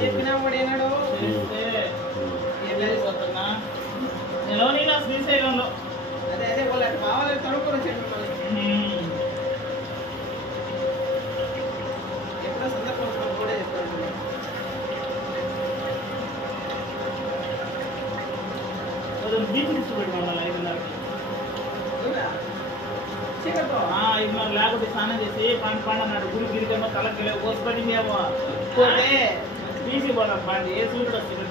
చెప్పినా కూడా ఏనాడు శ్రీశైలంలో అదే అదే వాళ్ళు అటు కావాలని తడుకొని వచ్చాడు మిమ్మల్ని ఎప్పుడో సందర్భం కూడా చెప్తాడు బీచ్ తీసుకుపెట్టుకోవాలి 5:30 లేకపోతే స్నానం చేసి పండు అన్నాడు గుడి గిరికమ్మ తలకి కోసిపడిందేమో పోతే తీసి పోదాం పండి ఏ సూర్యుడు వస్తుంది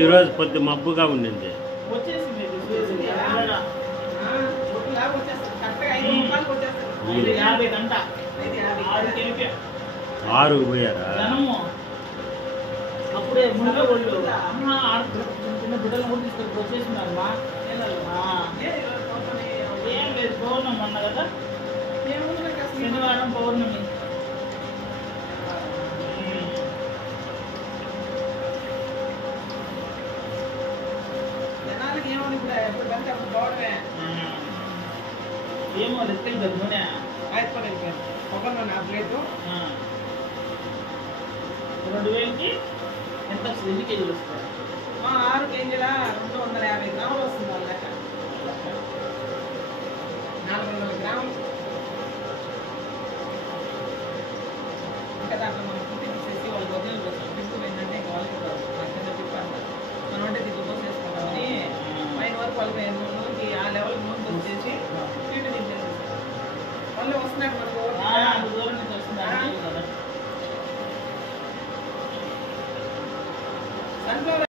ఈరోజు పొద్దు మబ్బుగా ఉండింది వచ్చేసింది 50 గంట 6 పోయారా జనము అప్పుడే ముందు వాళ్ళు చిన్న బిడ్డలు కూడా తీసుకొని వచ్చేసినారు మా ఏం లేదు పౌర్ణమి అన్న కదా శనివారం పౌర్ణమి జనాలకి ఏమని ఇప్పుడు ఎప్పుడు పడితే అప్పుడు పోవడమే ఏమో తీసుకెళ్ళి నూనె అయిపోయి పొగను నా ప్లేటు 2000కి ఎంత ఎన్ని కేజీలు వస్తాయి 6 కేజీల 250 గ్రాములు వస్తుంది వాళ్ళ లెక్క 400 గ్రాములు ఇంకా దాంట్లో మనం పుట్టి తీసేసి వాళ్ళకి వదిలి వస్తాం టిప్పు ఏంటంటే ఇంకా వాళ్ళకి టిప్పు అంటారు మనం అంటే దిగ్గు పోసి వేసుకుంటామని పైన వరకు వాళ్ళకి నూనెకి ఆ లెవెల్కి నూనె వచ్చేసి స్వీట్ తింటేసి వాళ్ళు వస్తున్నాడు మనకు దూరం నుంచి వస్తున్నాడు సన్ఫ్లవర్